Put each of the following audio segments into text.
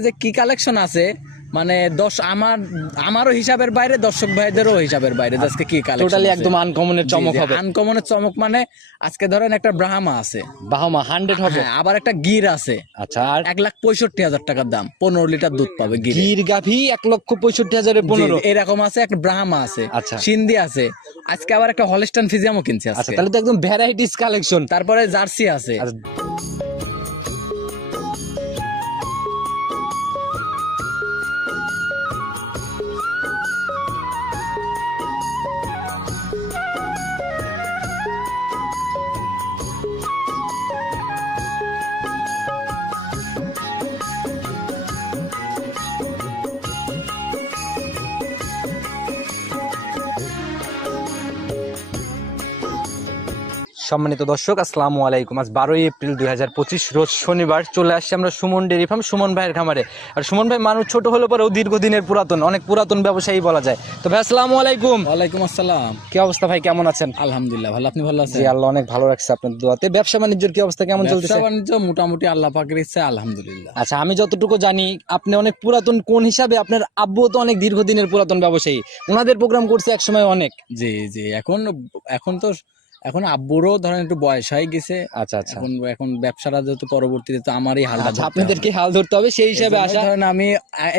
যে কি কালেকশন আছে মানে আমারও হিসাবের বাইরে, দর্শক ভাইদেরও হিসাবের বাইরে। আজকে কি কালেকশন টোটালি একদম আনকমনের চমক হবে। আনকমনের চমক মানে আজকে ধরেন একটা ব্রাহ্মা আছে, বাহামা 100 হবে। হ্যাঁ, আবার একটা গির আছে। আচ্ছা, আর 1,65,000 টাকার দাম, 15 লিটার দুধ পাবে গির। গির গাভী 1,65,000 15। এরকম আছে, একটা ব্রাহ্মা আছে, আচ্ছা। সিন্ধি আছে। আজকে আবার একটা হলস্টাইন ফিজিয়ামও কিনছে আচ্ছা, আজকে। তাহলে তো একদম ভ্যারাইটিস কালেকশন। তারপরে জার্সি আছে। সম্মানিত দর্শক, আসসালামু আলাইকুম। আজ 12 এপ্রিল 2025 রোজ শনিবার চলে আসছি আমরা সুমন ডেয়ারি ফার্ম, সুমন ভাইয়ের খামারে। আর সুমন ভাই মানুষ ছোট হলে পরেও দীর্ঘদিনের পুরাতন, অনেক পুরাতন ব্যবসায়ী বলা যায়। তো ভাই আসসালামু আলাইকুম। ওয়ালাইকুম আসসালাম। কি অবস্থা ভাই, কেমন আছেন? আলহামদুলিল্লাহ ভালো, আপনি ভালো আছেন? জি, আল্লাহ অনেক ভালো রাখছে আপনার দোয়াতে। ব্যবসা বাণিজ্যের কি অবস্থা, কেমন চলতেছে? ব্যবসা বাণিজ্য মোটামুটি আল্লাহ পাকের ইচ্ছা, আলহামদুলিল্লাহ। আচ্ছা, আমি যতটুকু জানি আপনি অনেক পুরাতন কোন হিসাবে, আপনার আব্বু তো অনেক দীর্ঘদিনের পুরাতন ব্যবসায়ী, ওনাদের প্রোগ্রাম করছে একসময় অনেক। জি জি, এখন আব্বুরও ধরেন একটু বয়স হয়ে গেছে। আচ্ছা আচ্ছা, এখন ব্যবসাটা যেহেতু পরবর্তীতে তো আমারই হালটা আচ্ছা, ধরতে আপনাদেরকে হবে। হাল ধরতে হবে, সেই হিসাবে এই জন্য আসা। ধরেন আমি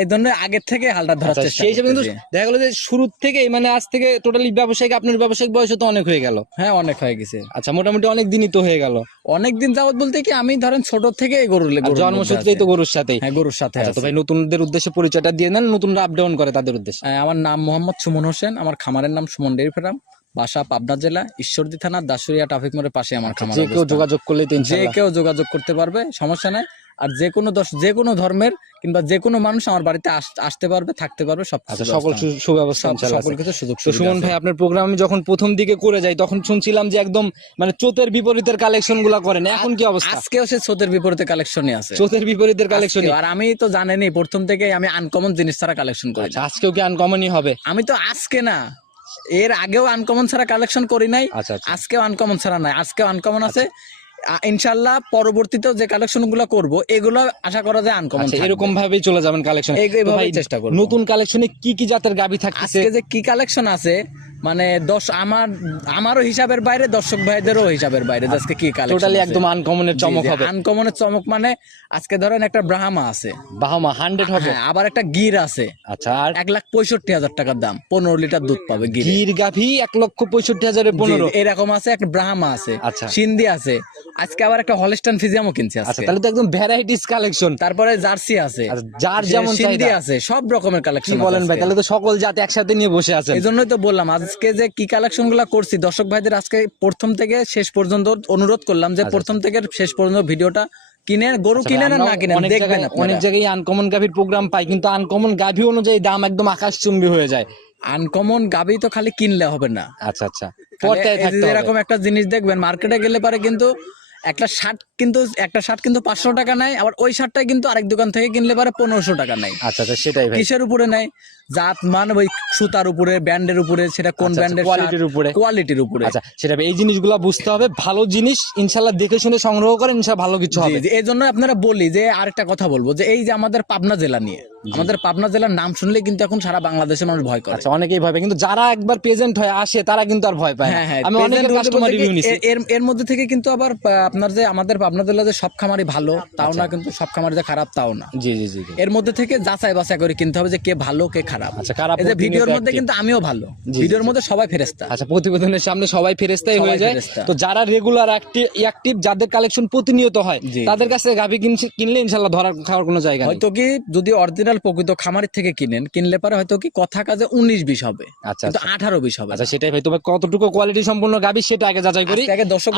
এই জন্য আগের থেকে হালটা ধরার আচ্ছা, চেষ্টা সেই হিসাবে কিন্তু করতেছি। দেখা গেলো যে শুরু থেকে মানে আজ থেকে টোটালি ব্যবসায়িক, আপনার ব্যবসায়িক বয়স তো অনেক হয়ে গেল। হ্যাঁ, অনেক হয়ে গেছে। আচ্ছা, মোটামুটি অনেক দিনই তো হয়ে গেল। অনেক দিন যাবত বলতে কি আমি ধরেন ছোট থেকে গরুর জন্মসূত্রেই তো গরুর সাথেই। হ্যাঁ, গরুর সাথে আচ্ছা, তো আছি। ভাই নতুনদের উদ্দেশ্যে পরিচয়টা দিয়ে নেন, নতুনরা আপ ডাউন করে তাদের উদ্দেশ্যে। আমার নাম মোহাম্মদ সুমন হোসেন, আমার খামারের নাম সুমন ডেয়ারি ফার্ম, বাসা পাবনা জেলা ঈশ্বরদী থানা দাসুরিয়া ট্রাফিক মোড়ের পাশে আমার খামার। যে কেউ অবস্থান। যোগাযোগ করলেই তো যে ইনশাআল্লাহ। কেউ যোগাযোগ করতে পারবে, সমস্যা নাই। আর যে কোনো ধর্মের কিংবা যে কোনো মানুষ আমার বাড়িতে আসতে পারবে, থাকতে পারবে, সব আচ্ছা, সকল সুব্যবস্থা ইনশাআল্লাহ সকল আছে। কিছু সুযোগ তো সুবিধা সুমন আছে। ভাই, আপনার প্রোগ্রাম আমি যখন প্রথম দিকে করে যাই তখন শুনছিলাম যে একদম মানে চোতের বিপরীতের কালেকশন গুলা করেন, এখন কি অবস্থা? আজকেও সে স্রোতের বিপরীতে কালেকশনই আছে। চোতের বিপরীতের কালেকশন। আজকেও। আর আমি তো জানেনই প্রথম থেকে আমি আনকমন জিনিস ছাড়া কালেকশন করি আচ্ছা, না। আজকেও কি আনকমনই হবে? আমি তো আজকে না, এর আগেও আনকমন ছাড়া কালেকশন করি নাই। আচ্ছা আচ্ছা, আজকেও আনকমন ছাড়া নাই, আজকেও আনকমন আছে। ইনশাল্লাহ পরবর্তীতেও যে কালেকশন গুলো করবো এগুলো আশা করা যায় আনকমন। আচ্ছা, এরকম ভাবেই চলে যাবেন কালেকশন। এইভাবেই চেষ্টা করবো। নতুন কালেকশনে কি কি জাতের গাভী থাকতেছে? আজকে যে কি কালেকশন আছে মানে আমারও হিসাবের বাইরে, দর্শক ভাইদেরও হিসাবের বাইরে। আজকে কি কালেকশন টোটালি একদম আনকমনের চমক হবে। আনকমনের চমক মানে আজকে ধরেন একটা ব্রাহ্মা আছে, বাহামা 100 হবে। হ্যাঁ, আবার একটা গির আছে। আচ্ছা, আর 1,65,000 টাকার দাম, 15 লিটার দুধ পাবে গির। গির গাভী 1,65,000 15। এরকম আছে, একটা ব্রাহ্মা আছে, আচ্ছা। সিন্ধি আছে। আজকে আবার একটা হলস্টাইন ফিজিয়ামও কিনছে আচ্ছা, আজকে। তাহলে তো একদম ভ্যারাইটিস কালেকশন। তারপরে জার্সি আছে, আর যার যেমন সিন্ধি চাহিদা আছে, সব রকমের কি কালেকশন বলেন ভাই, তাহলে তো সকল জাত একসাথে নিয়ে বসে আছেন। এই জন্যই তো বললাম আজকে যে কি কালেকশন গুলা করছি, দর্শক ভাইদের আজকে প্রথম থেকে শেষ পর্যন্ত অনুরোধ করলাম যে প্রথম থেকে শেষ পর্যন্ত ভিডিওটা কিনে গরু কিনে না কিনে দেখবেন। অনেক জায়গায় আনকমন গাভীর প্রোগ্রাম পাই, কিন্তু আনকমন গাভী অনুযায়ী দাম একদম আকাশচুম্বী হয়ে যায়। আনকমন গাবি তো খালি কিনলে হবে না। আচ্ছা আচ্ছা, পর্দায় থাকতে হবে। এরকম একটা জিনিস দেখবেন মার্কেটে গেলে পারে কিন্তু একটা শার্ট কিন্তু 500 টাকা নেয়, আবার ওই শার্টটাই কিন্তু আরেক দোকান থেকে কিনলে পারে 1500 টাকা নেয়। আচ্ছা আচ্ছা, সেটাই ভাই। কিসের উপরে নেয়? জাত মান, ওই সুতার উপরে, ব্র্যান্ডের উপরে, সেটা কোন ব্র্যান্ডের, কোয়ালিটির উপরে। আচ্ছা, সেটা এই জিনিসগুলো বুঝতে হবে। ভালো জিনিস ইনশাআল্লাহ দেখে শুনে সংগ্রহ করেন, ইনশাআল্লাহ ভালো কিছু হবে। এই জন্য আপনারা বলি যে আরেকটা কথা বলবো যে এই যে আমাদের পাবনা জেলা নিয়ে, আমাদের পাবনা জেলার নাম শুনলে কিন্তু এখন সারা বাংলাদেশের মানুষ ভয় করে। আচ্ছা, অনেকেই ভয় পায়, কিন্তু যারা একবার প্রেজেন্ট হয়ে আসে তারা কিন্তু আর ভয় পায় না। হ্যাঁ, আমি অনেকের কাস্টমার রিভিউ নিছি। এর মধ্যে থেকে কিন্তু আবার আপনার যে আমাদের পাবনা জেলা যে সব খামারই ভালো তাও না, কিন্তু সব খামারি যে খারাপ তাও না। জি জি জি, এর মধ্যে থেকে যাচাই বাছাই করে কিনতে হবে যে কে ভালো কে খারাপ। আচ্ছা, খারাপ এই যে ভিডিওর মধ্যে কিন্তু আমিও ভালো, ভিডিওর মধ্যে সবাই ফেরেশতা। আচ্ছা, প্রতিবেদনের সামনে সবাই ফেরেশতাই হয়ে যায়। তো যারা রেগুলার অ্যাক্টিভ, যাদের কালেকশন প্রতিনিয়ত হয়, তাদের কাছে গাভী কিনলে ইনশাআল্লাহ ধরার খাওয়ার কোনো জায়গা নেই। হয়তো কি যদি অরিজিনাল প্রকৃত খামারের থেকে কিনলে পারে হয়তো কি কথা কাজে 19-20 হবে, কিন্তু 18-20 হবে। আচ্ছা, সেটাই ভাই। তবে কতটুকু কোয়ালিটি সম্পূর্ণ গাভী সেটা আগে যাচাই করি।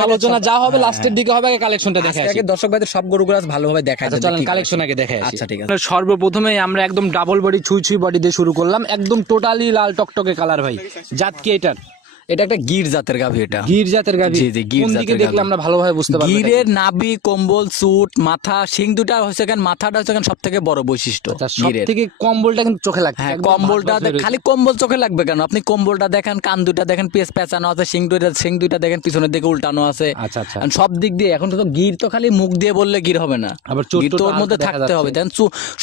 আলোচনা যা হবে লাস্টের দিকে হবে, আগে কালেকশনটা দেখে আসি। আগে দর্শক ভাইদের সব গরুগুলো ভালোভাবে দেখাই। আচ্ছা, চলেন কালেকশন আগে দেখে আসি। আচ্ছা, ঠিক আছে। সর্বপ্রথমে আমরা একদম ডাবল বডি ছুঁই বডি দিয়ে শুরু করলাম, একদম টোটালি লাল টকটকে কালার ভাই। জাত কি এটার? এটা একটা গির জাতের গাভী। এটা গির জাতের গাভী। জি জি, গির কোন জাতের দিকে দেখলে গাভী। আমরা ভালোভাবে বুঝতে পারবো? গিরের নাভি, কম্বল, চুট, মাথা, শিং দুটা হচ্ছে কেন, মাথাটা হচ্ছে কেন সব থেকে বড় বৈশিষ্ট্য সব গিরের। থেকে কম্বলটা কিন্তু চোখে লাগছে। হ্যাঁ, একদম কম্বলটা ভাঁজ ভাঁজ হয়ে খালি কম্বল চোখে লাগবে কেন, আপনি কম্বলটা দেখেন, কান দুটা দেখেন পেঁচ পেঁচানো আছে, শিং দুইটা দেখেন পিছনের দিকে উল্টানো আছে। রয়েছে। আচ্ছা আচ্ছা। আর সব দিক দিয়ে এখন তো গির তো খালি মুখ দিয়ে বললে গির হবে না, আবার চোট গির টোট তো ওর হালকা মধ্যে দেখা থাকতে হবে। যাচ্ছে। দেখেন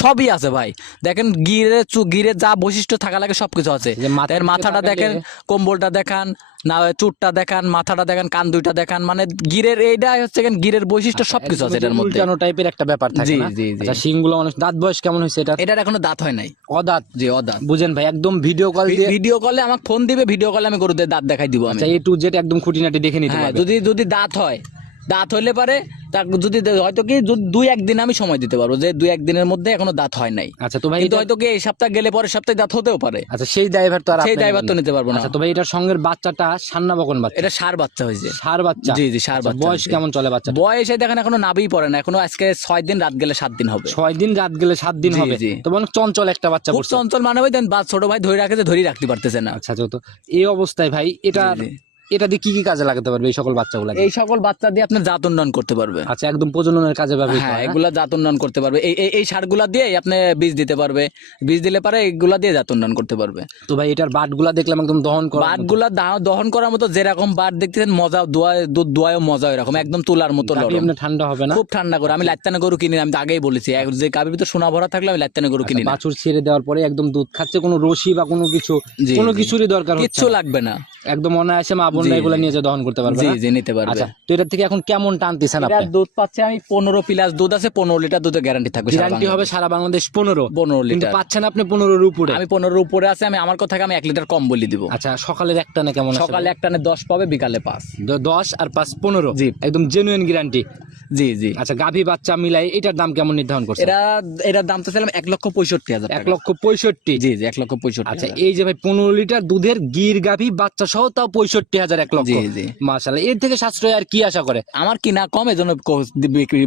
সবই আছে ভাই, দেখেন গিরের যা বৈশিষ্ট্য থাকা লাগে সবকিছু আছে। যে মাথার দেখেন দিকে মাথাটা তাকালে- দেখেন, কম্বলটা দেখান, না চুটটা দেখান, মাথাটা দেখেন, কান দুইটা দেখান, মানে গিরের এইটাই হচ্ছে কেন গিরের বৈশিষ্ট্য সবকিছু আছে এটার মধ্যে। উল্টানো টাইপের একটা ব্যাপার থাকে জি না? জি জি। আচ্ছা, শিংগুলো মানুষ দাঁত বয়স কেমন হয়েছে এটা? এটার এখনো দাঁত হয় নাই। অদাঁত। জি, অদাঁত। বুঝেন ভাই, একদম ভিডিও কল দিয়ে, ভিডিও কলে আমাকে ফোন দিবে, ভিডিও কলে আমি গরুদের দাঁত দেখাই দিব আমি। আচ্ছা A to Z একদম খুঁটিনাটি দেখে নিতে হ্যাঁ, পারবে। যদি দাঁত হয়, দাঁত হইলে পারে তার যদি হয়তো কি দুই একদিন আমি সময় দিতে পারবো, যে দুই একদিনের মধ্যে এখনো দাঁত হয় নাই। আচ্ছা তো ভাই কিন্তু এটা- হয়তো কি এই সপ্তাহ গেলে পরের সপ্তাহে দাঁত হতেও পারে, আচ্ছা, সেই ড্রাইভার তো আর সেই আপনি ড্রাইভার তো নেবেন না। নিতে পারবো না। আচ্ছা তো ভাই এটার সঙ্গের বাচ্চাটা সান্না বকন বাচ্চা? এটা ষাঁড় বাচ্চা হয়েছে। ষাঁড় বাচ্চা? জি জি, ষাঁড় আচ্ছা, বাচ্চা বয়স হয়েছে। কেমন চলে বাচ্চা? বয়সে দেখেন এখনো নাভিই পড়ে না, এখনো আজকে 6 দিন, রাত গেলে 7 দিন হবে। 6 দিন রাত গেলে 7 দিন জি, হবে। জি। তো মনে চঞ্চল একটা বাচ্চা খুব পড়ছে। চঞ্চল, মানে ওই দেন বা ছোট ভাই ধরে রাখে, ধরেই রাখতে পারতেছে না। আচ্ছা তো এই অবস্থায় ভাই এটা জি, জি। এটা দিয়ে কি কি কাজে লাগাতে পারবে এই সকল বাচ্চাগুলো? এই সকল বাচ্চা দিয়ে আপনার জাত উন্নয়ন করতে পারবে। আচ্ছা, একদম প্রজননের কাজে ব্যবহৃত হ্যাঁ, হয় না? এগুলা জাত উন্নয়ন করতে পারবে। এই সারগুলা দিয়ে আপনি বীজ দিতে পারবে, বীজ দিলে পারে এগুলা দিয়ে জাত উন্নয়ন করতে পারবে। তো ভাই এটার বাটগুলা দেখলাম একদম দহন করা। বাটগুলা দহন করার মতো, যেরকম বাট দেখতেছেন মজা, দুধ দোয়ায়ও মজা এরকম একদম তুলার মতো নরম। এমনি ঠান্ডা হবে না? খুব ঠান্ডা করে। আমি লাইতানে গরু কিনি না, আমি তো আগেই বলেছি, যে গাভীর ভিতর সোনা ভরা থাকলে আমি লাইতানে গরু কিনি না। বাছুর ছেড়ে দেওয়ার পরে একদম দুধ খাচ্ছে, কোনো রশি বা কোনো কিছু, জি, কোনো জি। কিছুরই দরকার হচ্ছে কিচ্ছু না। লাগবে না। একদম অনায়াসে মা বোনরা জি, এগুলা জি। নিয়ে যে দহন করতে পারবে জি না? জি, নিতে পারবে। আচ্ছা তো এটার থেকে এখন কেমন টানতেছেন এটা আপনি? দুধ পাচ্ছে আমি 15 প্লাস দুধ আছে, 15 লিটার দুধের গ্যারান্টি থাকবে। গ্যারান্টি হবে সারা বাংলাদেশ 15? 15 কিন্তু লিটার পাচ্ছেন আপনি 15-র উপরে। আমি 15 উপরে আছে। আমি আমার কথা আমি 1 লিটার কম বলি দিব। আচ্ছা, সকালের একটা না কেমন? সকালে একটানে 10 পাবে, বিকালে 5। 10 আর 5 15? জি। একদম জেনুইন গ্যারান্টি। জি জি। আচ্ছা, গাভী বাচ্চা মিলাই এটার দাম কেমন নির্ধারণ করছে? এটার দাম তো ছিলাম 1,65,000 1 লক্ষ 65। জি জি, 1,65,000। আচ্ছা, এই যে ভাই 15 লিটার দুধের গির গাভী বাচ্চা সহ তাও 65,000, 1 লক্ষ। জি, জি। মাশাআল্লাহ, এর থেকে সাশ্রয় আর কি আশা করে? আমার কিনা কম, এজন্য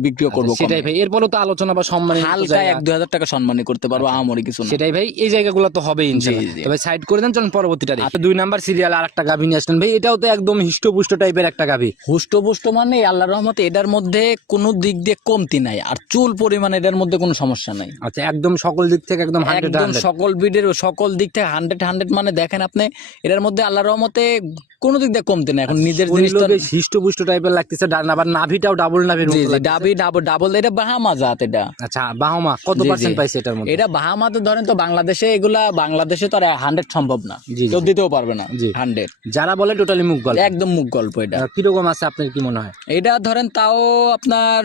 বিক্রিও করবো আচ্ছা, সেটাই কমে। ভাই, এরপরও তো আলোচনা বা সম্মান হালকা 1-2 হাজার টাকা সম্মানী করতে পারবো, আমারই কিছু না। সেটাই ভাই, এই জায়গাগুলো তো হবে ইনশাআল্লাহ। জি, জি। তবে সাইড করে দেন, চলুন পরবর্তীটা দেখি। 2 নাম্বার সিরিয়াল আর একটা গাভী নিয়ে আসলেন ভাই, এটাও তো একদম হিষ্টপুষ্ট টাইপের একটা গাভী। হুষ্টপুষ্ট মানে আল্লাহর রহমতে এটার মধ্যে কোনো দিক দিয়ে কমতি নাই, আর চুল পরিমাণ এটার মধ্যে কোনো সমস্যা নাই। আচ্ছা, একদম সকল দিক থেকে একদম 100 একদম সকল দিক থেকে 100 মানে দেখেন আপনি এটার মধ্যে আল্লাহর রহমতে কোনো দিক দিয়ে কমতি নাই। এখন নিজের জিনিসটা হিষ্টপুষ্ট টাইপের লাগতেছে, আবার নাভিটাও ডাবল নাভির জি মতো জি, লাগতেছে। ডাবল এটা বাহামা জাত। এটা আচ্ছা, বাহামা কত জি, জি। পার্সেন্ট পাইছে এটার মধ্যে? এটা বাহামাতে ধরেন তো বাংলাদেশে তো আর 100 সম্ভব না, জি, জি। কেউ দিতেও পারবে না জি। 100। যারা বলে টোটালি মুখ গল্প। একদম মুখ গল্প এটা। কিরকম আছে আপনার কি মনে হয়? এটা ধরেন তাও আপনার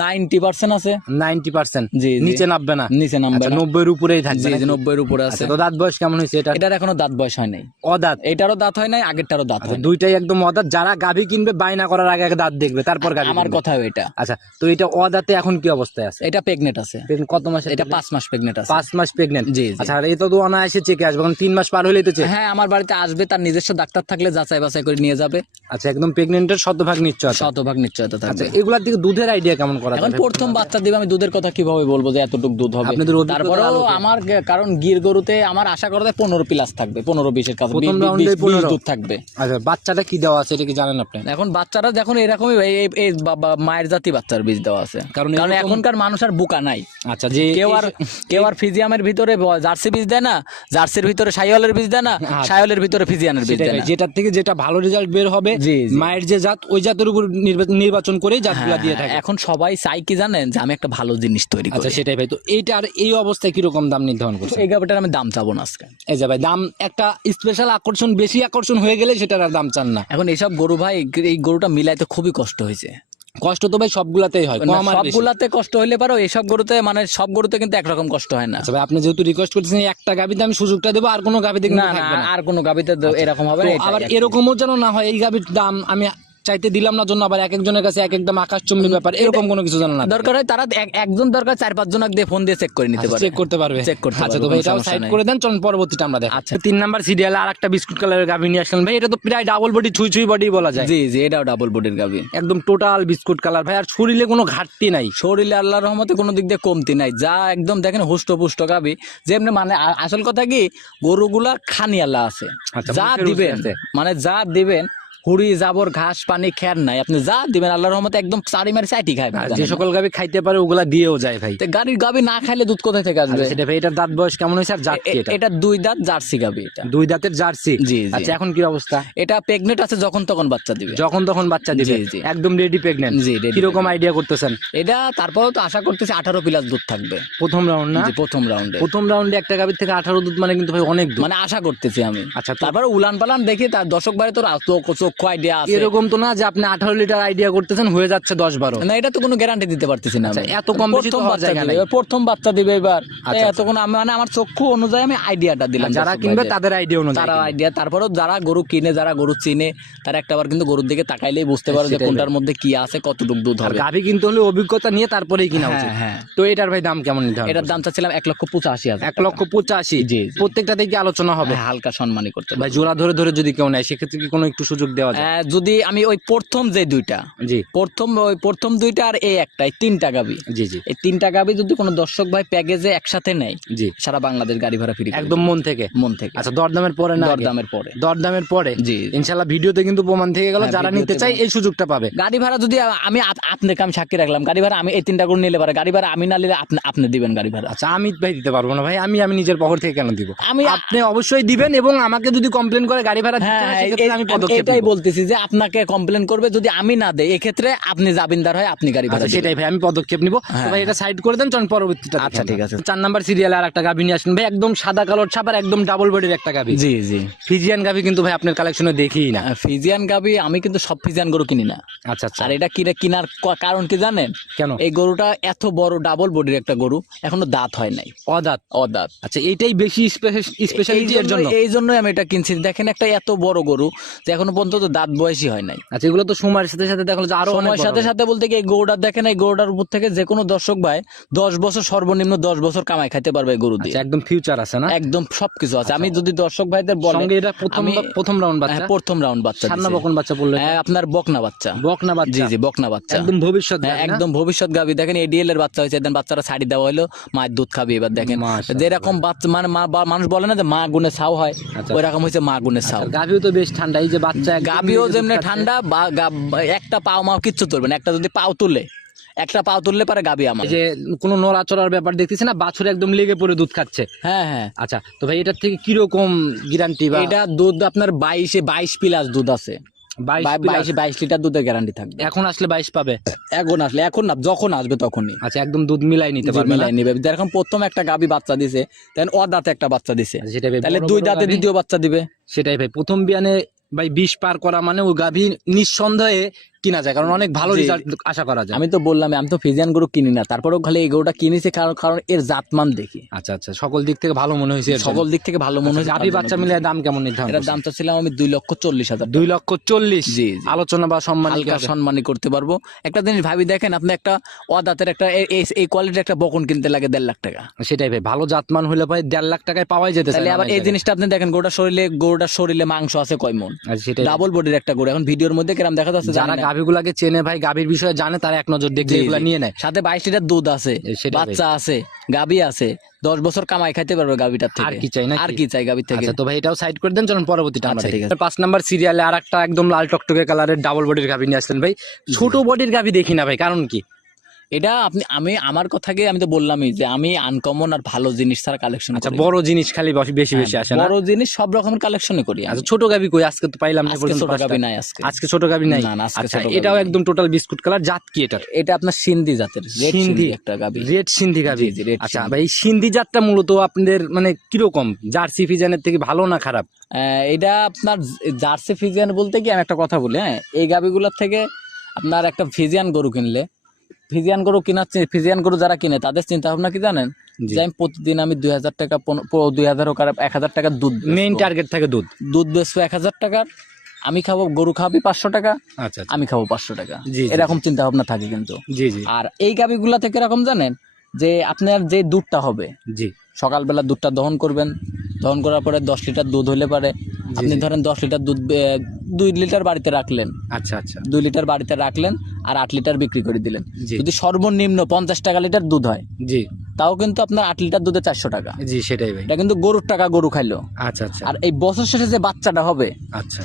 90% আছে। 90%? জি, জি। নিচে নামবে না? নিচে নামবে না। 90-র উপরেই থাকবে জি জি, নাকি? 90 এর উপরে আছে। আচ্ছা, তো দাঁত বয়স কেমন হয়েছে এটা? এটার এখনো দাঁত বয়স হয় নাই। অদাঁত? এটারও দাঁত হয় নাই, আগেরটারও দাঁত আচ্ছা, হয় নাই। দুইটাই একদম অদাঁত। যারা গাভী কিনবে বায়না করার আগে আগে দাঁত দেখবে, তারপর গাভী আমার কিনবে। কথাও এটা। আচ্ছা, তো এটা অদাঁতে এখন কি অবস্থায় আছে? এটা প্রেগনেন্ট আছে। কত মাসে? এটা 5 মাস প্রেগনেন্ট আছে। 5 মাস প্রেগনেন্ট? জি, জি। আচ্ছা, আর এটা তো অনায়াসে চেকে আসবে, কারণ 3 মাস পার হলেই তো চেক। হ্যাঁ, আমার বাড়িতে আসবে, তার নিজস্ব ডাক্তার থাকলে যাচাই বাছাই করে নিয়ে যাবে। আচ্ছা, একদম প্রেগনেন্টের শতভাগ নিশ্চয়তা। শতভাগ নিশ্চয়তা আচ্ছা, থাকবে। এগুলার দিকে দুধের আইডিয়া কেমন করা এখন যাবে? প্রথম বাচ্চা দিবে, আমি দুধের কথা কিভাবে বলবো যে এতটুকু দুধ হবে? আপনাদের অভিজ্ঞতার তারপরেও আলোকে। আমার কারণ গির গরুতে আমার আশা করা যায় 15 প্লাস থাকবে, 15-20 কাছে প্রথম 20 রাউন্ডে 15 দুধ থাকবে। আচ্ছা, বাচ্চাটা কি দেওয়া আছে এটা কি জানেন আপনি? এখন বাচ্চারা যখন এরকমই এই মায়ের জাতি বাচ্চার বীজ দেওয়া আছে, কারণ কারণ এরকম- এখনকার মানুষ আর বোকা নাই। আচ্ছা, যে কেউ আর ফিজিয়ামের ভিতরে জার্সি বীজ দেয় না, জার্সির ভিতরে সাইওয়ালের বীজ দেয় না, আচ্ছা। সাইওয়ালের ভিতরে ফিজিয়ানের বীজ সেটাই দেয় ভাই, না। যেটার থেকে যেটা ভালো রেজাল্ট বের হবে, জি, জি। মায়ের যে জাত ওই জাতের উপর নির্বাচন করেই জাতগুলা দিয়ে থাকে। এখন সবাই চাই কি জানেন, যে আমি একটা ভালো জিনিস তৈরি আচ্ছা, করি। সেটাই ভাই। তো এইটার এই অবস্থায় কিরকম দাম নির্ধারণ করছে? এই গাভিটার আমি দাম চাবো না আজকে। এই যে ভাই, দাম একটা স্পেশাল আকর্ষণ, বেশি আকর্ষণ হয়ে গেলে সেটার আর দাম চান না। এখন এইসব গরু ভাই, এই গরুটা মিলাইতে খুবই কষ্ট হয়েছে। কষ্ট তো ভাই সবগুলাতেই হয়, কম আর বেশি। সবগুলাতে কষ্ট হইলে পারো, এইসব গরুতে মানে সব গরুতে কিন্তু একরকম কষ্ট হয় না। আচ্ছা ভাই, আপনি যেহেতু রিকোয়েস্ট করতেছেন, একটা গাবিতে আমি সুযোগটা দেবো, আর কোনো গাবিতে না কিন্তু না, থাকবে না। আর কোনো গাভিতে এরকম হবে তো না। এটাই আবার আর কি। এরকমও যেন না হয় এই গাবির দাম আমি চাইতে দিলাম না জন্য আবার এক একজনের কাছে এক একদম আকাশচুম্বী ব্যাপার, এরকম কোনো কিছু জানো না? দরকার হয় তারা একজন দরকার 4-5 জন দিয়ে ফোন দিয়ে চেক করে নিতে পারে, চেক করতে পারবে। চেক করতে আচ্ছা, পারবে, তো ভাই কোনো এটাও সমস্যা সাইড নাই। করে দেন, চলুন পরবর্তীটা আমরা দেখি। আচ্ছা। 3 নাম্বার সিরিয়ালে আরেকটা বিস্কুট কালারের গাভী নিয়ে আসলেন ভাই, এটা তো প্রায় ডাবল বডি, ছুঁই ছুঁই বডি বলা যায়। জি জি, এটাও ডাবল বডির গাবি, একদম টোটাল বিস্কুট কালার ভাই, আর শরীরে কোনো ঘাটতি নাই। শরীরে আল্লাহর রহমতে কোনো দিক দিয়ে কমতি নাই, যা একদম দেখেন হুষ্ট গাবি যেমনি, মানে আসল কথা কি গরুগুলা খানি আল্লাহ আছে, আচ্ছা, যা মুখের দিবেন রুচি আছে। মানে যা দিবেন হুড়ি জাবর ঘাস পানি খের নাই, আপনি যা দিবেন আল্লাহর রহমতে একদম চারি মারি চাইটি খাইবেন। আর যে সকল গাভী খাইতে পারে ওগুলা দিয়েও যায় ভাই। তো গাড়ির গাবি না খাইলে দুধ কোথায় থেকে আসবে? আচ্ছা, সেটা ভাই এটার দাঁত বয়স কেমন হয়েছে আর জাত কি এটা? এটা 2 দাঁত জার্সি গাবি, এটা 2 দাঁতের জার্সি। জি, জি। আচ্ছা, এখন কি অবস্থা? এটা প্রেগনেন্ট আছে, যখন তখন বাচ্চা দিবে, যখন তখন বাচ্চা দিবে, জি, জি। একদম রেডি প্রেগন্যান্ট। জি, ready কিরকম আইডিয়া করতেছেন? এটা তারপরেও তো আশা করতেছি 18 প্লাস দুধ থাকবে প্রথম রাউন্ড না? জি, প্রথম রাউন্ডে, প্রথম রাউন্ডে একটা গাভীর থেকে 18 দুধ মানে কিন্তু ভাই অনেক দুধ। মানে আশা করতেছি আমি। আচ্ছা, তো তারপরে উলান পালান দেখি তার দর্শক ভাই তোর চক্ষু আইডিয়া আছে, এরকম তো না যে আপনি 18 লিটার আইডিয়া করতেছেন হয়ে যাচ্ছে 10-12। না এটা তো কোনো গ্যারান্টি দিতে পারতেছি না আচ্ছা, আমি। এত কম বেশি তো প্রথম হওয়ার বাচ্চা জায়গা দিবে, নাই। এবার প্রথম বাচ্চা দিবে এবার, আচ্ছা, এত কোনো মানে আমার চক্ষু অনুযায়ী আমি আইডিয়াটা দিলাম, যারা দর্শক কিনবে ভাইদের। তাদের আইডিয়া অনুযায়ী তারা কিনবে। আইডিয়া, তারপরেও যারা গরু কিনে, যারা গরু চিনে, তারা একটাবার কিন্তু গরুর দিকে তাকাইলেই বুঝতে পারে যে সেটাই কোনটার মধ্যে কি আছে, কতটুকু দুধ আর হবে। গাভী কিনতে হলে অভিজ্ঞতা নিয়ে তারপরেই কিনা হ্যাঁ, উচিত। হ্যাঁ। তো এটার ভাই দাম কেমন নিতে হবে? এটার দাম চাচ্ছিলাম 1,85,000 1,85,000। জি, জি। প্রত্যেকটাতেই কি আলোচনা হবে? হ্যাঁ, হালকা সম্মানই করতে ভাই পারবো। জোড়া ধরে ধরে যদি কেউ নেয় সেক্ষেত্রে কি কোনো একটু সুযোগ দেওয়া যায়? যদি আমি ওই প্রথম যে দুইটা, জি, প্রথম দুইটা আর এই একটাই 3টা গাবি, জি, জি, এই 3টা গাবি যদি কোনো দর্শক ভাই প্যাকেজে একসাথে নেয়, জি, সারা বাংলাদেশ গাড়ি ভাড়া ফ্রি, একদম মন থেকে। মন থেকে। আচ্ছা, দরদামের পরে না আগে? দরদামের পরে, দরদামের পরে জি। ইনশাআল্লাহ ভিডিওতে কিন্তু প্রমাণ থেকে গেল, হ্যাঁ, যারা ভিডিওতে নিতে চাই এই সুযোগটা পাবে। গাড়ি ভাড়া যদি আমি আপনাকে আমি সাক্ষী রাখলাম, গাড়ি ভাড়া আমি এই 3টা করে নিলে পারে, গাড়ি ভাড়া আমি না নিলে আপনি দিবেন গাড়ি ভাড়া। আচ্ছা, আমি ভাই দিতে পারবো না ভাই, আমি নিজের পকেট থেকে কেন দিব? আমি- আপনি অবশ্যই দিবেন, এবং আমাকে যদি কমপ্লেন করে গাড়ি ভাড়া দিতে হ্যাঁ, হয় সেক্ষেত্রে আমি পদক্ষেপ এটাই নিব। বলতেছি যে আপনাকে কমপ্লেন করবে যদি আমি না দেই, এক্ষেত্রে আপনি জামিনদার হয়, আপনি গাড়ি ভাড়া আচ্ছা, দিবেন। সেটাই ভাই, আমি পদক্ষেপ নিব। তো ভাই এটা সাইড করে দেন, চলুন পরবর্তীটা দেখি আচ্ছা, আমরা। ঠিক আছে। 4 নাম্বার সিরিয়ালে আর একটা গাভী নিয়ে আসেন ভাই, একদম সাদা কালোর ছাপ আর একদম ডাবল বডির একটা গাভী। জি জি, ফিজিয়ান গাভী কিন্তু ভাই আপনার কালেকশনে দেখিই না। ফিজিয়ান গাবি আমি কিন্তু সব ফিজিয়ান গরু কিনি না। আচ্ছা, আচ্ছা, আর এটা কেনার কারণ কি জানেন? কেন? এই গরুটা এত বড় ডাবল বডির একটা গরু, এখনো দাঁত হয় নাই, অদাঁত। অদাঁত। আচ্ছা, এইটাই বেশি স্পেশালিটি এর জন্য। এই জন্যই আমি এটা কিনছি। দেখেন একটা এত বড় গরু যে এখনো পর্যন্ত দাঁত বয়সী হয় নাই। আচ্ছা, এগুলো তো সময়ের সাথে সাথে দেখলো যে আরো অনেক সময়ের বড় সাথে হবে। সাথে বলতে কি এই গরুটা দেখেন, এই গরুটার উপর থেকে যে কোনো দর্শক ভাই 10 বছর, সর্বনিম্ন 10 বছর কামাই খাইতে পারবে এই গরু দিয়ে। আচ্ছা, একদম ফিউচার আছে না? একদম সবকিছু আছে। আমি যদি দর্শক ভাইদের বলে সঙ্গে এটা প্রথম রাউন্ড বাচ্চা, প্রথম রাউন্ড বাচ্চা সান্না দিছে। বকন বাচ্চা বললো? আপনার বকনা বাচ্চা, বকনা জি বাচ্চা। জি, বকনা বাচ্চা, একদম ভবিষ্যৎ হ্যাঁ, গাভী না? একদম ভবিষ্যৎ গাভী। দেখেন এডিএল এর বাচ্চা হয়েছে, দেন বাচ্চারা ছাড়ি দেওয়া হলো, মায়ের দুধ খাবে। এবার দেখেন মাশাআল্লাহ। যেরকম বাচ্চা মানে মানুষ বলে না যে মা গুনে ছাও হয়, আচ্ছা। ওই রকম হয়েছে মা গুনে ছাও। গাভীও তো বেশ ঠান্ডা, এই যে বাচ্চা একদম গাভীও নিজে দুধ যেমনি খাচ্ছে। ঠান্ডা, বা একটা পাও মাও কিচ্ছু তুলবে না, একটা যদি পাও তুলে, একটা পাও তুললে পারে গাভী আমার। এই যে কোনো নড়াচড়ার ব্যাপার দেখতেছি না, বাছুর একদম লেগে পড়ে দুধ খাচ্ছে। হ্যাঁ হ্যাঁ, আচ্ছা, তো ভাই এটার থেকে কিরকম গ্যারান্টি? বা এটা দুধ আপনার 22 প্লাস দুধ আছে, 22 লিটার দুধের গ্যারান্টি থাকবে। এখন আসলে 22 পাবে? এখন না, যখন আসবে তখনই আচ্ছা, একদম দুধ মিলাই নিতে পারবে না? মিলাই নিবে। যেরকম প্রথম একটা গাভী বাচ্চা দিছে, দেন অদাতে একটা বাচ্চা দিছে, আচ্ছা, সেটাই ভাই, তাহলে বড় 2 বড় দাঁতে গাভী- দ্বিতীয় বাচ্চা দিবে। সেটাই ভাই, প্রথম বিয়ানে ভাই 20 পার করা মানে ওই গাভী নিঃসন্দেহে কিনা যায়, কারণ অনেক ভালো জি। রেজাল্ট আশা করা যায়। আমি তো বললাম আমি তো ফিজিয়ান গরু কিনি না, তারপরেও খালি এই গরুটা কিনেছি কারণ এর জাতমান দেখি, আচ্ছা, আচ্ছা, সকল দিক থেকে ভালো মনে হয়েছে। সকল দিক থেকে ভালো মনে হয়েছে। গাভী বাচ্চা মিলে দাম কেমন নির্ধারণ? এটার দাম চাচ্ছিলাম আমি 2,40,000। 2,40,000। জি, জি। আলোচনা বা সম্মান হালকা সম্মানই করতে পারবো। একটা জিনিস ভাবি দেখেন, আপনি একটা অদাতের একটা এই কোয়ালিটির একটা বকন কিনতে লাগে 1.5 লাখ টাকা। সেটাই ভাই, ভালো জাতমান হলে ভাই 1.5 লাখ টাকায় পাওয়াই যেতে চায় তাহলে না আবার অনেক এই জায়গায়। জিনিসটা আপনি দেখেন, গরুটার শরীরে মাংস আছে কয় মণ, আর সেটাই ডাবল বডির একটা গরু। এখন ভিডিওর মধ্যে কিরম দেখা যাচ্ছে যারা গাভীগুলাকে চেনে ভাই, গাভীর বিষয়ে জানে, তারা এক নজর দেখে এগুলা নিয়ে নেয়। সাথে 22 লিটার দুধ আছে, সেটাই ভাই। বাচ্চা আছে, গাভী আছে, 10 বছর কামাই খাইতে পারবে গাভীটার থেকে। আর কি চাই না? আর কি চাই গাভীর থেকে? আচ্ছা, তো ভাই এটাও সাইড করে দেন, চলুন পরবর্তীটা আমরা আচ্ছা, দেখি। ঠিক আছে। 5 নাম্বার সিরিয়ালে আর একটা একদম লাল টকটকে কালারের ডাবল বডির গাভী নিয়ে আসলেন ভাই। ছোট বডির গাভী দেখি না ভাই, কারণ কি? এটা আমি আমার কথাকে আমি তো বললামই যে আমি আনকমন আর ভালো জিনিস ছাড়া কালেকশন আচ্ছা, করি। বড় জিনিস খালি বেশি বেশি আসে না? বড় জিনিস সব রকমের কালেকশনই করি আমি। আচ্ছা, ছোট গাভী কই? আজকে তো পাইলাম না আজকে পর্যন্ত ছোট পাঁচটা। গাভী নাই আজকে। আজকে ছোট গাভী নাই? না, না, আজকে আচ্ছা, ছোট গাভী এটাও নাই। একদম টোটাল বিস্কুট কালার। জাত কি এটা? এটা আপনার সিন্ধি জাতের, রেড সিন্ধি একটা গাভী। রেড সিন্ধি গাভী। জি, জি, red আচ্ছা সিন্ধি। ভাই, সিন্ধি জাতটা মূলত আপনাদের মানে কিরকম? জার্সি ফিজানের থেকে ভালো না খারাপ? এটা আপনার জার্সি ফিজিয়ান বলতে কি আমি একটা কথা বলি, হ্যাঁ, এই গাভীগুলোর থেকে আপনার একটা ফিজিয়ান গরু কিনলে, ফিজিয়ান গরু যারা কিনে তাদের চিন্তা ভাবনা কি জানেন? জি। যে আমি প্রতিদিন আমি 2,000 টাকা, 2,000 হোক আর 1,000 টাকার দুধ মেইন টার্গেট থাকে দুধ। বেচবো 1,000 টাকার, আমি খাবো, গরু খাবি 500 টাকা, আচ্ছা আচ্ছা। আমি খাবো 500 টাকা, জি, জি, এরকম চিন্তা ভাবনা থাকে কিন্তু। জি জি আর এই গাভীগুলা থেকে এরকম জানেন যে আপনার যে দুধটা হবে, জি সকালবেলা দুধটা দহন করবেন, দহন করার পরে 10 লিটার দুধ হলে পারে আপনি জি। ধরেন 10 লিটার দুধ 2 লিটার বাড়িতে রাখলেন, আচ্ছা আচ্ছা 2 লিটার বাড়িতে রাখলেন আর 8 লিটার বিক্রি করে দিলেন। জি যদি সর্বনিম্ন 50 টাকা লিটার দুধ হয়, জি তাও কিন্তু আপনার 8 লিটার দুধে 400 টাকা। জি সেটাই ভাই। এটা কিন্তু গরুর টাকা, গরু খাইলো। আচ্ছা আচ্ছা আর এই বছর শেষে যে বাচ্চাটা হবে, আচ্ছা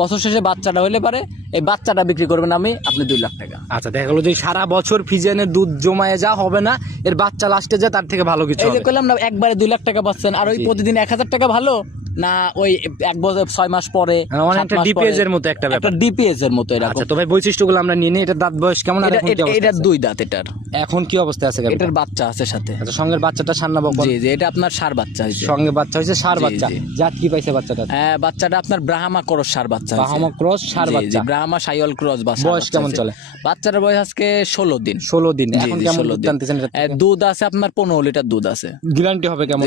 বছর শেষে বাচ্চাটা হলে পারে এই বাচ্চাটা বিক্রি করবেন আপনি 2 লাখ টাকা। আচ্ছা, দেখা গেলো যে সারা বছর ফিজিয়ানের দুধ জমায়ে যা হবে না, এর বাচ্চা লাস্টে যায় তার থেকে ভালো কিছু এই যে হবে। করলাম না, একবারে 2 লাখ টাকা পাচ্ছেন। আর ওই জি। প্রতিদিন 1000 টাকা ভালো না, ওই 1 বছর 6 মাস পরে, অনেকটা 7 মাস ডিপিএস পরে, এর মতো একটা ব্যাপার। একটা ডিপিএস এর মতো এরকম। আচ্ছা, তো ভাই বৈশিষ্ট্যগুলো আমরা নিয়ে নিই। এটা দাঁত বয়স কেমন, আর এখন কি অবস্থা এটা আছে? 2 দাঁত এটার। এখন কি অবস্থা আছে গাভীটার? এটার বাচ্চা আছে সাথে। আচ্ছা, সঙ্গের বাচ্চাটা সান্না বকন। জি জি, এটা আপনার ষাঁড় বাচ্চা হয়েছে। সঙ্গে বাচ্চা হয়েছে ষাঁড় জি, বাচ্চা। জি। জাত কি পাইছে বাচ্চাটা? বাচ্চাটা আপনার ব্রাহ্মা ক্রস ষাঁড় বাচ্চা হয়েছে। বাহামা ক্রস ষাঁড় জি, জি, বাচ্চা। ব্রাহ্মা সাইওয়াল ক্রস বা ষাঁড় বয়স বাচ্চা কেমন হয়েছে। চলে? বাচ্চাটার বয়স আজকে 16 দিন। 16 দিন। জি, এখন জি, কেমন 16 দুধ দিন। টানতেছেন এটা থেকে? দুধ আছে আপনার 15 লিটার দুধ আছে। গ্যারান্টি হবে কেমন?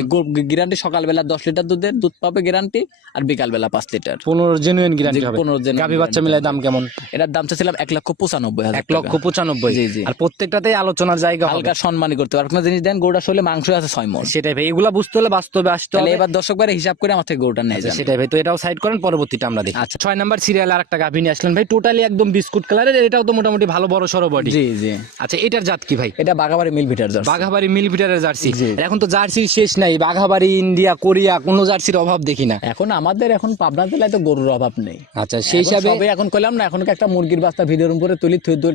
গ্যারান্টি সকালবেলা 10 লিটার দুধ পাবে গ্যারান্টি, আর বিকালবেলা 5 লিটার। 15 জেনুইন গ্যারান্টি জি, হবে। 15 genuine গাভী বাচ্চা guarantee মিলাই হবে। দাম কেমন? এটার দাম চাচ্ছিলাম 1,95,000 1,95,000। জি, জি। আর প্রত্যেকটাতেই আলোচনার জায়গা হবে। হালকা সম্মানী করতে পারবে। আপনার জিনিস দেন, গরুটা শরীরে মাংস আছে 6 মণ। সেটাই ভাই, এগুলা বুঝতে হলে বাস্তবে আসতে তাহলে হবে। এবার দর্শক ভাইরা হিসাব করে আমার থেকে গরুটা নিয়ে আচ্ছা, যান। সেটাই ভাই, তো এটাও সাইড করেন, পরবর্তীটা আমরা দেখি। আচ্ছা, 6 নাম্বার সিরিয়ালে আরেকটা গাভী নিয়ে আসলেন ভাই, টোটালি একদম বিস্কুট কালারের। এটাও তো মোটামুটি ভালো বড় সরো বডি। জি জি। আচ্ছা, এটার জাত কি ভাই? এটা বাগাবাড়ি মিল ভিটার জার্সি। বাঘাবাড়ি মিল ভিটারের জার্সি। জি। আর এখন তো জার্সির শেষ নাই, বাঘাবাড়ি, ইন্ডিয়া, কোরিয়া, কোনো জার্সির অভাব দেখি না। এখন আমাদের এখন পাবনা জেলায় তো গরুর অভাব নেই। আচ্ছা, সেই হিসাবে এখন কইলাম না, এখন একটা মুরগির বাচ্চা ভিডিওর উপরে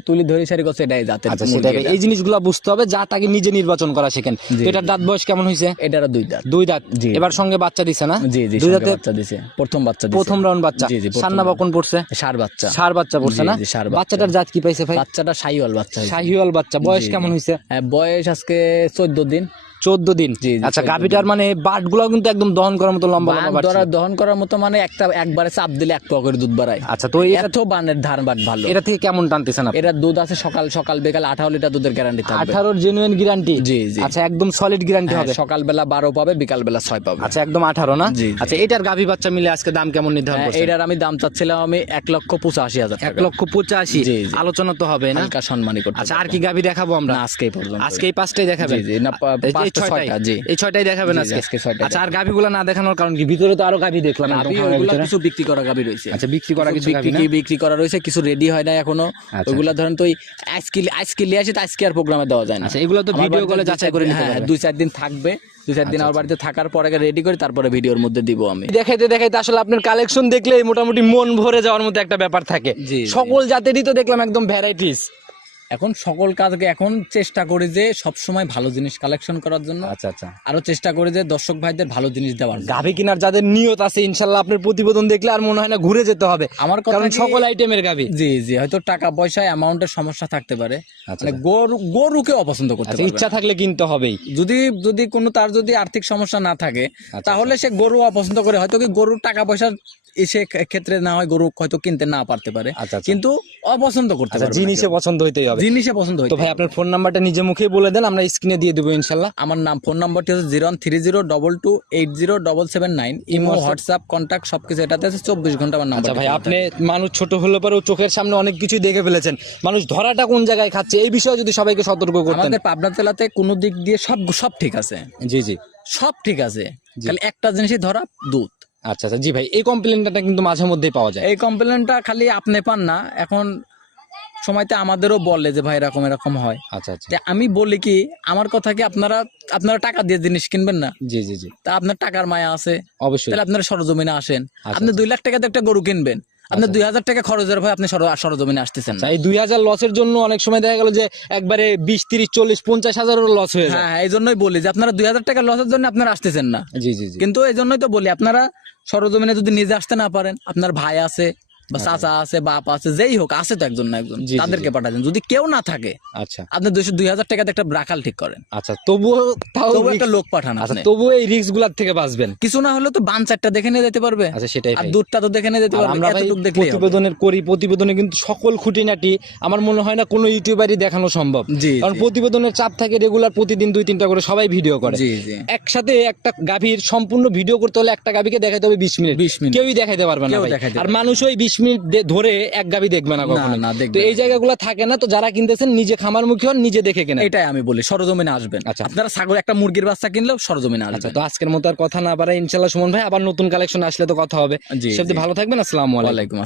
তুলি ধরে সারি করছে, এটাই জাতের আচ্ছা, মুরগি সেটাই এটা। এই জিনিসগুলো বুঝতে হবে, যা তাকে নিজে নির্বাচন করা শেখেন। জি, তো এটার দাঁত বয়স কেমন হয়েছে? এটার 2 দাঁত। 2 দাঁত। জি। এবার সঙ্গে বাচ্চা দিছে না? জি জি, 2 সঙ্গে দাঁতে বাচ্চা দিছে, প্রথম বাচ্চা দিছে। প্রথম রাউন্ড বাচ্চা। জি জি, প্রথম সান্না বকন পড়ছে। ষাঁড় বাচ্চা। ষাঁড় বাচ্চা পড়ছে জি, না? জি, ষাঁড় বাচ্চা। বাচ্চাটার জাত কি পাইছে ভাই? বাচ্চাটা সাইওয়াল বাচ্চা হয়েছে। শাহিওয়াল বাচ্চা। বয়স জি, কেমন জি। হয়েছে? বয়স আজকে 14 দিন। 14 দিন। জি, জি, আচ্ছা, 14 গাভীটার মানে বাট গুলাও কিন্তু একদম দহন করার মতো লম্বা লম্বা বাট ছিল। দহন করার মতো, মানে একবারে চাপ দিলে 1 পোয়া করে দুধ বাড়ায়। আচ্ছা, তো এটা এত বানের ধান বাট ভালো। এটা থেকে কেমন টানতেছেন আপনি? এটা দুধ আছে সকাল বিকাল 18 লিটার দুধের গ্যারান্টি থাকবে। 18 জেনুইন গ্যারান্টি। জি, জি। আচ্ছা, একদম সলিড গ্যারান্টি হ্যাঁ, হবে। সকালবেলা 12 পাবে, বিকালবেলা 6 পাবে। আচ্ছা, একদম 18 না? জি, জি। আচ্ছা, এটার গাভী বাচ্চা মিলে আজকে দাম কেমন নির্ধারণ করছেন? এটার আমি দাম চাচ্ছিলাম 1,85,000 টাকা। 1,85,000। জি, জি। আলোচনা তো হবে না? হালকা সম্মানী করতে আচ্ছা, আর পারবো। কি গাভী দেখাবো আমরা? না, আজকেই বললাম। আজকে এই 5টাই দেখাবেন? জি, জি, না, এই যে 5টা 6টাই? 6টা, জি। এই 6টাই দেখাবেন জি, জি, আজকে? আজকে 6টাই আচ্ছা, আর গাভীগুলো না দেখানোর কারণ কি? ভিতরে তো আরো গাভী দেখলাম একদম গাভী, খামারের ওগুলা ভিতরে। কিছু বিক্রি করা গাভী রয়েছে। আচ্ছা, বিক্রি করা কিছু গাভী না? বিক্রি করা রয়েছে, কিছু রেডি হয় না এখনো। আচ্ছা, ওইগুলা ধরেন তো আজকে লিয়ে আসে, তো আজকে আর প্রোগ্রামে দেওয়া যায় না। আচ্ছা, এগুলো তো আমার ভিডিও বাড়িতে কলে যাচাই করে নিতে হ্যাঁ, পারবে। 2-4 দিন থাকবে। 2-4 দিন আমার বাড়িতে থাকার পরে রেডি করে তারপরে ভিডিওর মধ্যে দিব আমি। দেখাইতে দেখাইতে আসলে আপনার কালেকশন দেখলে মোটামুটি মন ভরে যাওয়ার মতো একটা ব্যাপার থাকে। জি, জি। সকল জাতেরই তো দেখলাম একদম ভ্যারাইটিস। এখন সকল কাজকে এখন চেষ্টা করি যে সবসময় ভালো জিনিস কালেকশন করার জন্য। আচ্ছা আচ্ছা, আরো চেষ্টা করি যে দর্শক ভাইদের ভালো জিনিস দেওয়ার জন্য। গাভী কেনার যাদের নিয়ত আছে, ইনশাল্লাহ আপনার প্রতিবেদন দেখলে আর মনে হয় না ঘুরে যেতে হবে। আমার কথা কারণ কি- সকল আইটেমের গাভী। জি জি, হয়তো টাকা পয়সা অ্যামাউন্টের সমস্যা থাকতে পারে, আচ্ছা, মানে গরুকে অপছন্দ করতে আচ্ছা, পারবে ইচ্ছা না। থাকলে কিনতে হবেই। যদি কোনো তার যদি আর্থিক সমস্যা না থাকে, আচ্ছা, তাহলে সে গরু অপছন্দ করে। হয়তো কি গরুর টাকা পয়সা সে ক্ষেত্রে না হয় গরু হয়তো কিনতে না পারতে পারে, আচ্ছা, আচ্ছা। কিন্তু অপছন্দ করতে আচ্ছা, পারবে না জিনিসে কেউ। পছন্দ হইতেই হবে। জিনিসে পছন্দ তো হইতে ভাই, হবে। আপনার ফোন নাম্বারটা নিজে মুখেই বলে দেন, আমরা স্ক্রিনে দিয়ে দেবো ইনশাল্লাহ। আমার ফোন নাম্বারটি হচ্ছে 013022807779। ইমো, হোয়াটসঅ্যাপ, কন্ট্যাক্ট সবকিছু এটাতে আছে। 24 ঘন্টা আমার নাম্বার। আচ্ছা ভাই, আপনি মানুষ ছোট হলে পরেও চোখের সামনে অনেক কিছু দেখে ফেলেছেন। মানুষ ধরাটা কোন জায়গায় খাচ্ছে এই বিষয়ে যদি সবাইকে সতর্ক করতেন। আমাদের পাবনা জেলাতে কোনো দিক দিয়ে সব ঠিক আছে, জি জি। সব ঠিক আছে, খালি একটা জিনিসই ধরা, দুধ। আচ্ছা আচ্ছা, জি ভাই, এই কমপ্লেনটা কিন্তু মাঝে মধ্যেই পাওয়া যায়। এই কমপ্লেনটা খালি আপনি পান না, এখন সময়তে আমাদেরও বলে যে ভাই এরকম হয়। আচ্ছা আচ্ছা, যে আমি বলি কি, আমার কথা কি, আপনারা টাকা দিয়ে জিনিস কিনবেন না, জি জি জি, তা আপনার টাকার মায়া আছে, অবশ্যই। তাহলে আপনারা সরজমিনে আসেন। আচ্ছা, আপনি 2 লাখ টাকাতে একটা গরু কিনবেন, আপনার 2000 টাকা খরচের ভয় আপনি সরজমিনে আসতেছেন না। আচ্ছা, এই 2000 লসের জন্য অনেক সময় দেখা গেল যে একবারে 20, 30, 40, 50,000 লস হয়ে যায়। হ্যাঁ, এই জন্যই বলি যে আপনারা 2000 টাকা লসের জন্য আপনারা আসতেছেন না। জি জি জি, কিন্তু এই জন্যই তো বলি, আপনারা সরজমিনে যদি নিজে আসতে না পারেন, আপনার ভাই আছে, বা চাচা আছে, বাপ আছে, যেই হোক আছে তো একজন না একজন, জি, জি, তাদেরকে পাঠাতেন। যদি কেউ না থাকে আচ্ছা আপনি 200-2000 টাকাতে একটা রাখাল ঠিক করেন, আচ্ছা, তবুও তাও তবু একটা risk- লোক পাঠান আচ্ছা, আপনি। তবুও এই রিস্ক গুলার থেকে বাঁচবেন। কিছু না হলে তো বান চারটা দেখে নিয়ে যেতে পারবে, আচ্ছা, সেটাই আর ভাই। দুধটা তো দেখে নিয়ে যেতে আর পারবে, আমরা ভাই এতটুকু দেখলেই হবে। প্রতিবেদনে কিন্তু সকল খুঁটিনাটি আমার মনে হয় না কোনো ইউটিউবারই দেখানো সম্ভব। জি, কারণ জি। প্রতিবেদনের চাপ থাকে রেগুলার, প্রতিদিন 2-3টা করে সবাই ভিডিও করে। জি, জি। একসাথে একটা গাভীর সম্পূর্ণ ভিডিও করতে হলে একটা গাভীকে দেখাতে হবে 20 মিনিট। 20 মিনিট। কেউই দেখাইতে পারবে না কেউ ভাই। দেখাইতে আর পারবে মানুষ ওই 20 মিনিট ধরে এক গাভী দেখবে না কখনো। না, দেখবে তো এই না। জায়গাগুলো থাকে না। তো যারা কিনতেছেন নিজে খামার মুখী হন, নিজে দেখে কেনেন। এটাই আমি বলি, সরজমিনে আসবেন। আচ্ছা। আপনারা ছাগল একটা মুরগির বাচ্চা কিনলেও সরজমিনে আচ্ছা, আসবেন। তো আজকের মতো আর কথা না বাড়াই, ইনশাল্লাহ সুমন ভাই আবার নতুন কালেকশন আসলে তো কথা হবে। জি, সত্যি জি। ভালো থাকবেন, আসসালামু আলাইকুম। ওয়ালাইকুম আসসালাম।